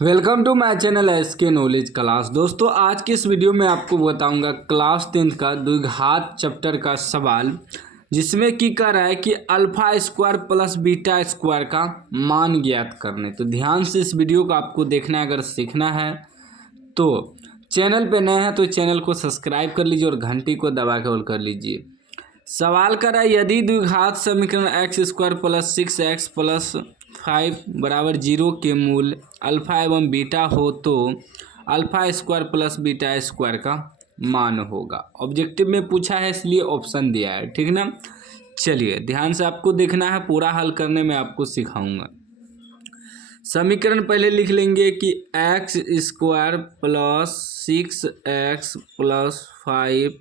Welcome to my channel SK knowledge class. दोस्तों आज की इस वीडियो में आपको बताऊंगा क्लास 10th का द्विघात चैप्टर का सवाल, जिसमें की कर रहा है कि alpha square plus beta square का मान ज्ञात करने। तो ध्यान से इस वीडियो को आपको देखना है। अगर सीखना है तो चैनल पे नए हैं तो चैनल को सब्सक्राइब कर लीजिए और घंटी को दबा के ऑल कर लीजिए। सवाल कर रहा है यदि द्विघात समीकरण x square plus 6x plus 5 बराबर 0 के मूल अल्फा एवं बीटा हो तो alpha square plus beta square का मान होगा। ऑब्जेक्टिव में पूछा है इसलिए ऑप्शन दिया है, ठीक ना। चलिए ध्यान से आपको देखना है, पूरा हल करने में आपको सिखाऊंगा। समीकरण पहले लिख लेंगे कि x square plus 6x plus 5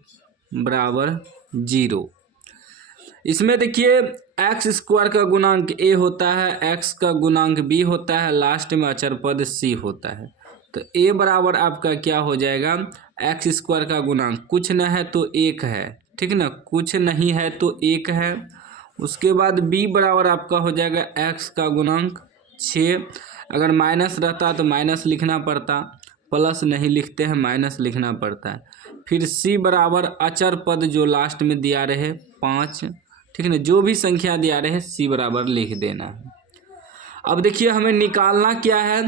बराबर 0। इसमें देखिए एक्स स्क्वायर का गुणांक a होता है, एक्स का गुणांक b होता है, लास्ट में अचर पद c होता है। तो a बराबर आपका क्या हो जाएगा, एक्स स्क्वायर का गुणांक कुछ न है तो 1 है, ठीक ना, कुछ नहीं है तो 1 है। उसके बाद b बराबर आपका हो जाएगा x का गुणांक 6। अगर माइनस रहता तो माइनस लिखना पड़ता, प्लस नहीं लिखते हैं, माइनस लिखना पड़ता है। फिर c बराबर अचर पद जो लास्ट में दिया रहे 5, ठीक है, जो भी संख्या दिया रहे c बराबर लिख देना है। अब देखिए हमें निकालना क्या है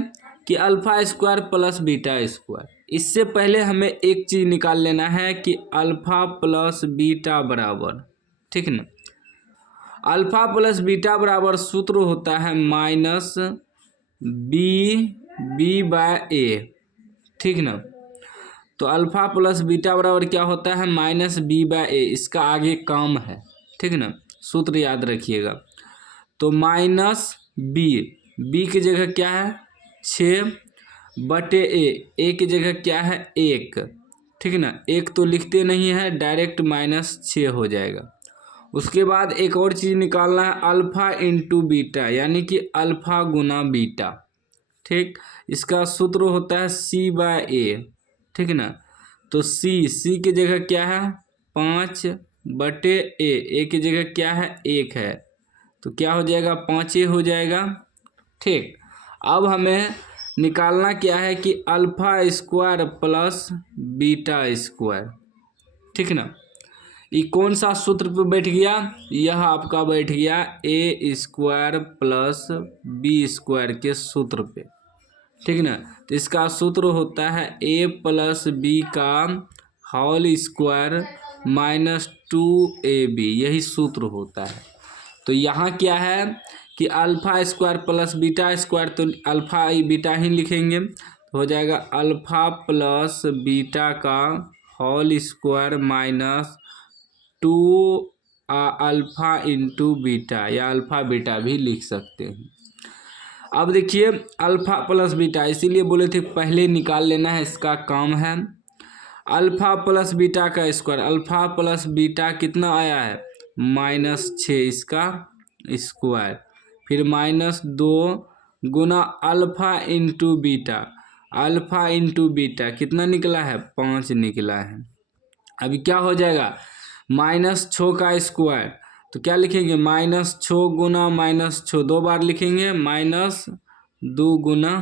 कि alpha square plus beta square. इससे पहले हमें एक चीज़ निकाल लेना है कि अल्फा प्लस बीटा बराबर, ठीक ना, अल्फा प्लस बीटा बराबर सूत्र होता है माइनस बी बाय ए, ठीक ना। तो अल्फा प्लस बीटा बराबर क्या होता है, माइनस बी बाय ए। इसका आगे काम है, ठीक ना, सूत्र याद रखिएगा। तो माइनस बी की जगह क्या है 6 बटे ए की जगह क्या है 1, ठीक ना। 1 तो लिखते नहीं है, डायरेक्ट माइनस 6 हो जाएगा। उसके बाद एक और चीज़ निकालना है, अल्फा इंटू बीटा, यानी कि अल्फा गुना बीटा, ठीक। इसका सूत्र होता है सी बाय ए, ठीक ना। तो सी की जगह क्या है 5 बटे ए की जगह क्या है 1 है, तो क्या हो जाएगा 5 हो जाएगा, ठीक। अब हमें निकालना क्या है कि alpha square plus beta square, ठीक ना। ये कौन सा सूत्र पे बैठ गया, यह आपका बैठ गया ए स्क्वायर प्लस बी स्क्वायर के सूत्र पे, ठीक ना। तो इसका सूत्र होता है ए प्लस बी का होल स्क्वायर माइनस 2ab, यही सूत्र होता है। तो यहाँ क्या है कि alpha square plus beta square, तो अल्फा बीटा ही लिखेंगे, तो हो जाएगा अल्फा प्लस बीटा का whole square minus 2 alpha into beta, या अल्फा बीटा भी लिख सकते हैं। अब देखिए अल्फा प्लस बीटा, इसीलिए बोले थे पहले निकाल लेना है, इसका काम है। अल्फा प्लस बीटा का स्क्वायर, अल्फा प्लस बीटा कितना आया है माइनस 6, इसका स्क्वायर, फिर माइनस 2 गुना alpha into beta, alpha into beta कितना निकला है 5 निकला है। अभी क्या हो जाएगा माइनस 6 का स्क्वायर, तो क्या लिखेंगे माइनस 6 गुना माइनस 6, 2 बार लिखेंगे, माइनस 2 गुना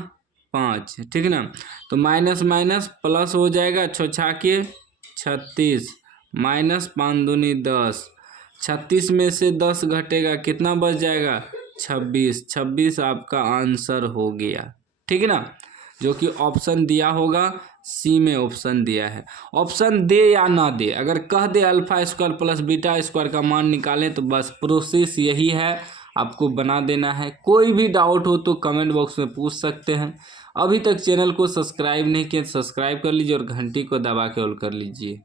5, ठीक ना। तो माइनस माइनस प्लस हो जाएगा, 6 छाके 36, माइनस 5 दूनी 10, 36 में से 10 घटेगा कितना बच जाएगा 26 आपका आंसर हो गया, ठीक ना। जो कि ऑप्शन दिया होगा सी में ऑप्शन दिया है। ऑप्शन दे या ना दे, अगर कह दे alpha square plus beta square का मान निकालें तो बस प्रोसेस यही है, आपको बना देना है। कोई भी डाउट हो तो कमेंट बॉक्स में पूछ सकते हैं। अभी तक चैनल को सब्सक्राइब नहीं किया, सब्सक्राइब कर लीजिए और घंटी को दबा के ऑल कर लीजिए।